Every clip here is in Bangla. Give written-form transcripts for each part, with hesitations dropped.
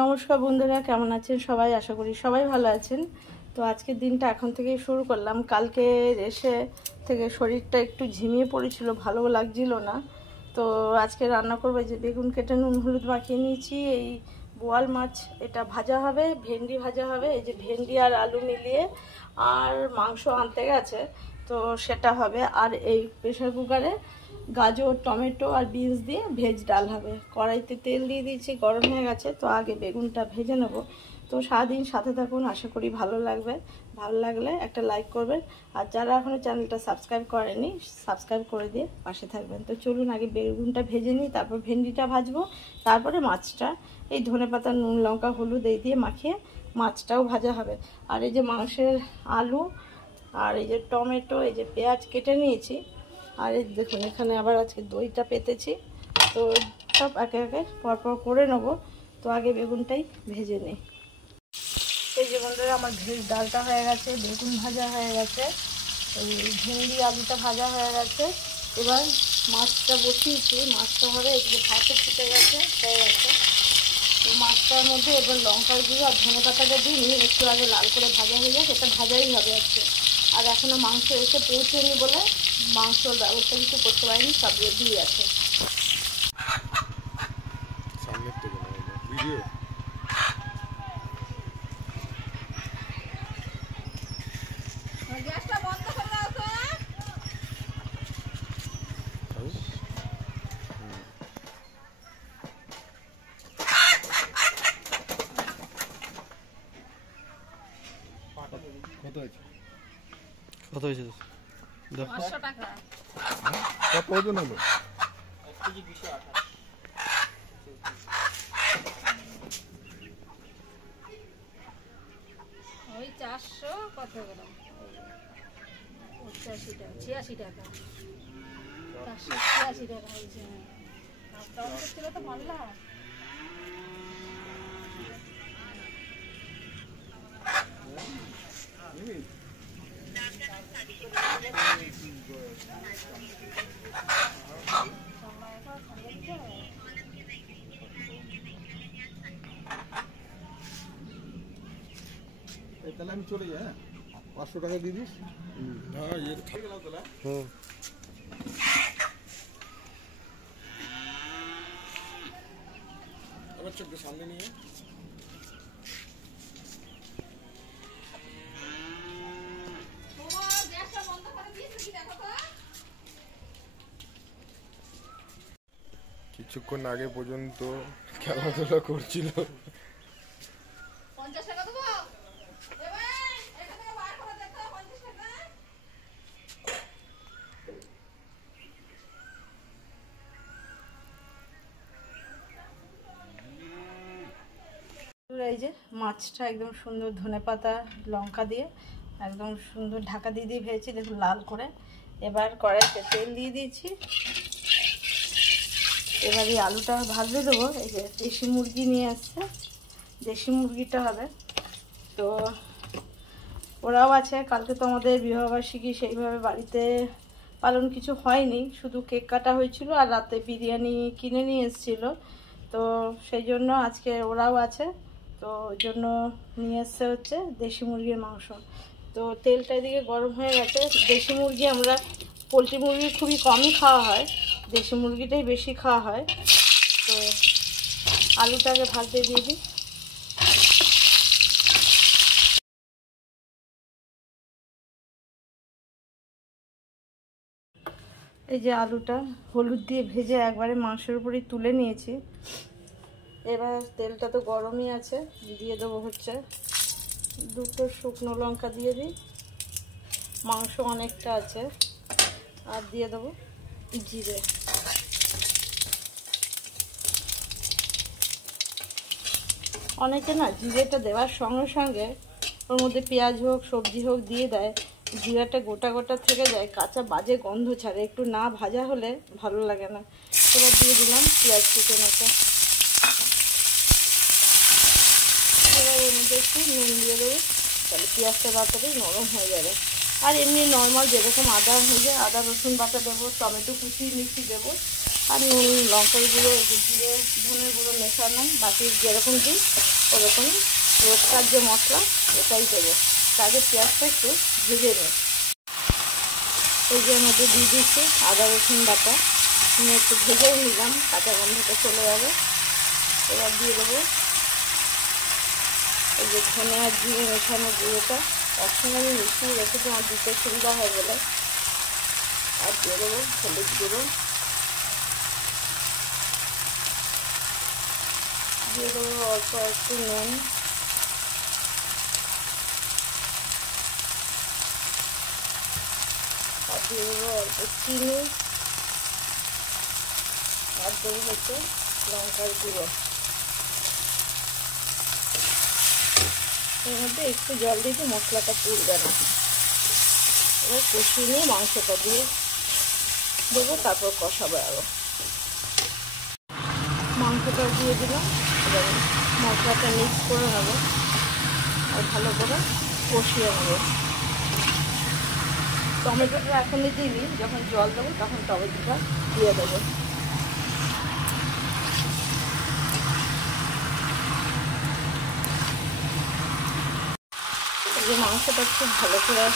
নমস্কার বন্ধুরা, কেমন আছেন সবাই? আশা করি সবাই ভালো আছেন। তো আজকের দিনটা এখন থেকেই শুরু করলাম। কালকে এসে থেকে শরীরটা একটু ঝিমিয়ে পড়েছিল, ভালো লাগছিল না। তো আজকে রান্না করবো, যে বেগুন কেটে নুন হলুদ মাখিয়ে নিয়েছি, এই বোয়াল মাছ এটা ভাজা হবে, ভেন্ডি ভাজা হবে, এই যে ভেন্ডি আর আলু মিলিয়ে, আর মাংস আনতে গেছে তো সেটা হবে। আর এই প্রেশার কুকারে গাজর টমেটো আর বিনস দিয়ে ভেজ ডাল হবে। কড়াইতে তেল দিয়ে দিয়েছি, গরম হয়ে গেছে। তো আগে বেগুনটা ভেজে নেব। তো সারাদিন সাথে থাকুন, আশা করি ভালো লাগবে। ভালো লাগলে একটা লাইক করবেন, আর যারা এখনও চ্যানেলটা সাবস্ক্রাইব করেনি সাবস্ক্রাইব করে দিয়ে পাশে থাকবেন। তো চলুন আগে বেগুনটা ভেজে নিই, তারপর ভেন্ডিটা ভাজবো, তারপরে মাছটা এই ধনেপাতা নুন লঙ্কা হলুদ এই দিয়ে মাখিয়ে মাছটাও ভাজা হবে। আর এই যে মাংসের আলু আর এই যে টমেটো এই যে পেঁয়াজ কেটে নিয়েছি, আর এই দেখুন এখানে আবার আজকে দইটা পেতেছি। তো সব একে একে পরপর করে নেব। তো আগে বেগুনটাই ভেজে নিই। এই যে বন্ধুরা, আমার ভেজ ডালটা হয়ে গেছে, বেগুন ভাজা হয়ে গেছে, এই ভেন্ডি আলুটা ভাজা হয়ে গেছে। এবার মাছটা বসিয়েছি, মাছটা হবে, এদিকে ভাতও ফুটে গেছে হয়ে গেছে। তো মাছটার মধ্যে এবার লঙ্কার গুঁড়ো আর ধনে পাতাটা দিয়ে একটু আগে লাল করে ভাজা হয়ে যায়, এটা ভাজাই হবে আজকে। আর এখনও মাংস এসে পৌঁছেনি বলে মাংসর ব্যবস্থা কিছু করতে পারিনি, সব রেডি আছে। কত হয়েছে? 500 টাকা। কত ওজন হলো? ওই 400 কত গ্রাম? 85 টাকা 86 টাকা 486 টাকা হয়েছে। ছিল তো মাল্লা তাহলে আমি চলে যাই। 500 টাকা দিয়ে দিস। হ্যাঁ আবার চোখকে সামনে নিয়ে কিছুক্ষণ আগে পর্যন্ত খেলাধুলা করছিল। এই যে মাছটা একদম সুন্দর ধনেপাতা লঙ্কা দিয়ে একদম সুন্দর ঢাকা দিয়ে দিয়ে ভেজেছি, দেখুন লাল করে। এবার কড়াইতে তেল দিয়ে দিয়েছি, এবার এই আলুটা ভাজতে দেবো। এই যে দেশি মুরগি নিয়ে আসছে, দেশি মুরগিটা হবে। তো ওরাও আছে, কালকে তো আমাদের বিবাহবার্ষিকী, সেইভাবে বাড়িতে পালন কিছু হয়নি, শুধু কেক কাটা হয়েছিল আর রাতে বিরিয়ানি কিনে নিয়ে এসেছিলো। তো সেই জন্য আজকে ওরাও আছে, তো ওই জন্য নিয়ে এসছে হচ্ছে দেশি মুরগির মাংস। তো তেলটা এদিকে গরম হয়ে গেছে। দেশি মুরগি আমরা পোলট্রি মুরগি খুবই কমই খাওয়া হয়, দেশি মুরগিটাই বেশি খাওয়া হয়। তো আলুটাকে ভাজতে দিয়ে দিই। এই যে আলুটা হলুদ দিয়ে ভেজে একবারে মাংসের উপরেই তুলে নিয়েছি। এবার তেলটা তো গরমই আছে, দিয়ে দেবো হচ্ছে 2টো শুকনো লঙ্কা দিয়ে দিই, মাংস অনেকটা আছে। আর দিয়ে দেবো জিরে। অনেকে না জিরেটা দেওয়ার সঙ্গে সঙ্গে ওর মধ্যে পেঁয়াজ হোক সবজি হোক দিয়ে দেয়, জিরাটা গোটা গোটা থেকে যায়, কাঁচা বাজে গন্ধ ছাড়ে, একটু না ভাজা হলে ভালো লাগে না। এবার দিয়ে দিলাম পেঁয়াজ কুচোনোটা। এবার এর মধ্যে একটু নুন দিয়ে দেবো, তাহলে পেঁয়াজটা তাড়াতাড়ি নরম হয়ে যাবে। আর এমনি নর্মাল যেরকম আদা হয়ে যায়, আদা রসুন বাটা দেবো, টমেটো কুচি মিষ্টি দেবো, আর নুন লঙ্কার গুঁড়ো জিরে ধনের গুঁড়ো মেশা নয়, বাকি যেরকম দিই ওরকম রোজকার যে মশলা এটাই দেবো। আগে পেঁয়াজটা একটু ভেজে নিই। এই যে মধ্যে দিয়ে দিচ্ছি আদা রসুন বাটা, আমি একটু ভেজেও নিলাম, কাঁচা গন্ধটা চলে যাবে। এবার দিয়ে দেবো এই যে ধনে আর জিরে মেশানো গুঁড়োটা, একসঙ্গে আমি মিশিয়ে রেখে তোমার দিতে সুবিধা হয় বলে। আর দিয়ে দেবো হলুদ গুঁড়ো, দিয়ে দেবো অল্প একটু নুন, আর দিয়ে দেবো অল্প চিনি, আর দেবো হচ্ছে লঙ্কার গুঁড়ো। এর মধ্যে একটু জল দিতে মশলাটা পুড়বে না। এবার কষিয়ে নিয়ে মাংসটা দিয়ে দেবো, তারপর কষাবো আরও। মাংসটা দিয়ে দিলাম, এবার মশলাটা মিক্স করে নেবো আর ভালো করে কষিয়ে নেবো। টমেটোটা এখনই দিবি, যখন জল দেবো তখন টমেটোটা দিয়ে দেবো। যে মাংসটা খুব ভালো করে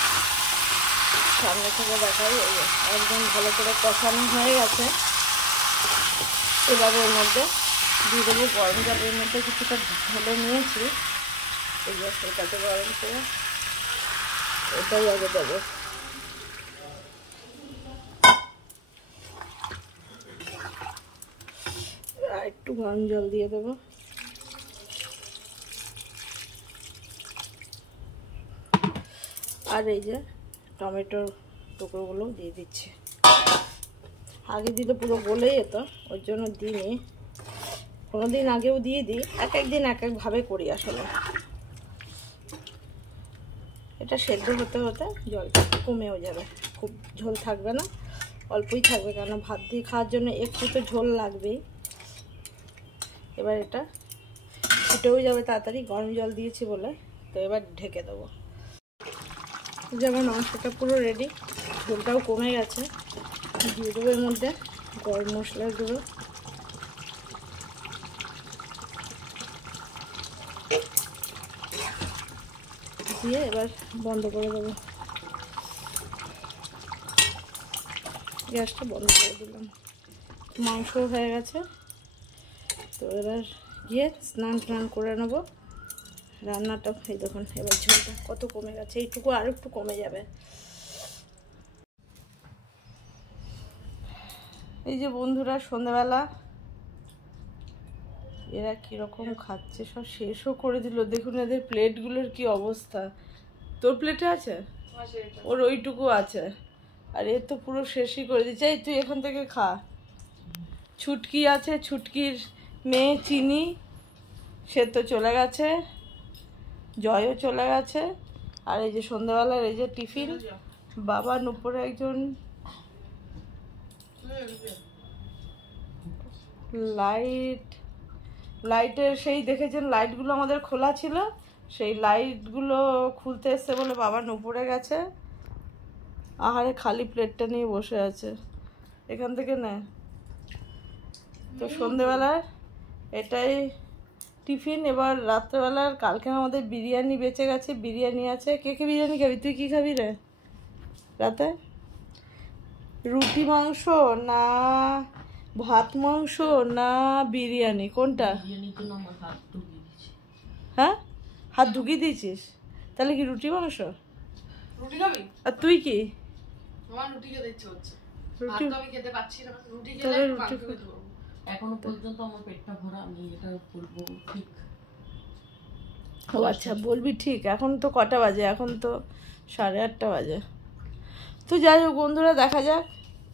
সামনে থেকে দেখাই, একদম ভালো করে কষানো হয়ে গেছে। এবার এর মধ্যে দিয়ে দেবো গরম জলের মধ্যে কিছুটা ঢেলে নিয়েছি, এই যে সেটাতে গরম করে এটাই আগে দেবো। আর একটু গরম জল দিয়ে দেবো। আর এই যে টমেটোর টুকরোগুলো দিয়ে দিচ্ছি। আগে দিলে পুরো গলেই যেত, ওর জন্য দিইনি। কোনো দিন আগেও দিয়ে দিই, এক একদিন এক একভাবে করি আসলে। এটা সেদ্ধ হতে হতে জলটা কমেও যাবে, খুব ঝোল থাকবে না, অল্পই থাকবে, কেন ভাত দিয়ে খাওয়ার জন্য একটু তো ঝোল লাগবেই। এবার এটা ফুটেও যাবে তাড়াতাড়ি, গরম জল দিয়েছি বলে। তো এবার ঢেকে দেবো। যেমন মাংসটা পুরো রেডি, ঝোলটাও কমে গেছে। দিয়ে দেবো এর মধ্যে গরম মশলার গুঁড়ো, দিয়ে এবার বন্ধ করে দেবো। গ্যাসটা বন্ধ করে দিলাম। মাংস হয়ে গেছে, তো এবার গিয়ে স্নান করে নেবো। রান্নাটা এই দেখুন, এবার ঝোলটা কত কমে গেছে, এইটুকু আর একটু কমে যাবে। এই যে বন্ধুরা সন্ধ্যাবেলা এরা কীরকম খাচ্ছে, সব শেষও করে দিল। দেখুন এদের প্লেটগুলোর কি অবস্থা। তোর প্লেটে আছে, ওর ওইটুকু আছে, আর এর তো পুরো শেষই করে দিচ্ছে। এই তুই এখান থেকে খা। ছুটকি আছে, ছুটকির মেয়ে চিনি, সে তো চলে গেছে, জয়ও চলে গেছে। আর এই যে সন্ধ্যাবেলার এই যে টিফিন, বাবা নুপুরে একজন লাইটের সেই দেখেছেন, লাইটগুলো আমাদের খোলা ছিল, সেই লাইটগুলো খুলতে এসছে বলে বাবা নুপুরে গেছে। আহারে খালি প্লেটটা নিয়ে বসে আছে, এখান থেকে নে। তো সন্ধ্যেবেলার এটাই টিফিন। এবার রাত্রেবেলার কালকে আমাদের বিরিয়ানি বেঁচে গেছে, বিরিয়ানি আছে। কে কে বিরিয়ানি খাবি? তুই কি খাবি রে রাতে? রুটি মাংস না ভাত মাংস না বিরিয়ানি, কোনটা? হ্যাঁ, হাত ঢুকিয়ে দিয়েছিস? তাহলে কি রুটি মাংস? রুটি খাবি? আর তুই কি? আমার রুটি খেতে ইচ্ছে হচ্ছে, রুটি আমি খেতে পাচ্ছি না। রুটি খেলে তাহলে মাংস রুটি খেতে পারবো। এখনো পর্যন্ত আমার পেটটা ভরা, আমি এটা বলবো ঠিক। ও আচ্ছা, বলবি ঠিক। এখন তো কটা বাজে? এখন তো 8:30 বাজে। তো যাই হোক বন্ধুরা, দেখা যাক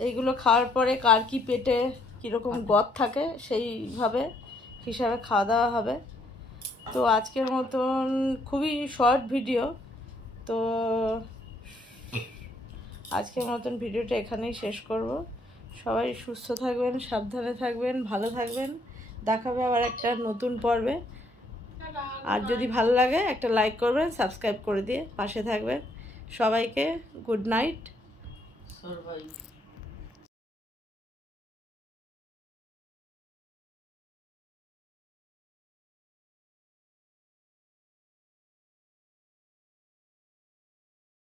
এইগুলো খাওয়ার পরে কার কি পেটে কীরকম গদ থাকে, সেইভাবে হিসাবে খাওয়া দাওয়া হবে। তো আজকের মতন খুবই শর্ট ভিডিও, তো আজকের মতন ভিডিওটা এখানেই শেষ করব। সবাই সুস্থ থাকবেন, সাবধানে থাকবেন, ভালো থাকবেন। দেখাবে আবার একটা নতুন পর্বে। আর যদি ভালো লাগে একটা লাইক করবেন, সাবস্ক্রাইব করে দিয়ে পাশে থাকবেন। সবাইকে গুড নাইট। সবাই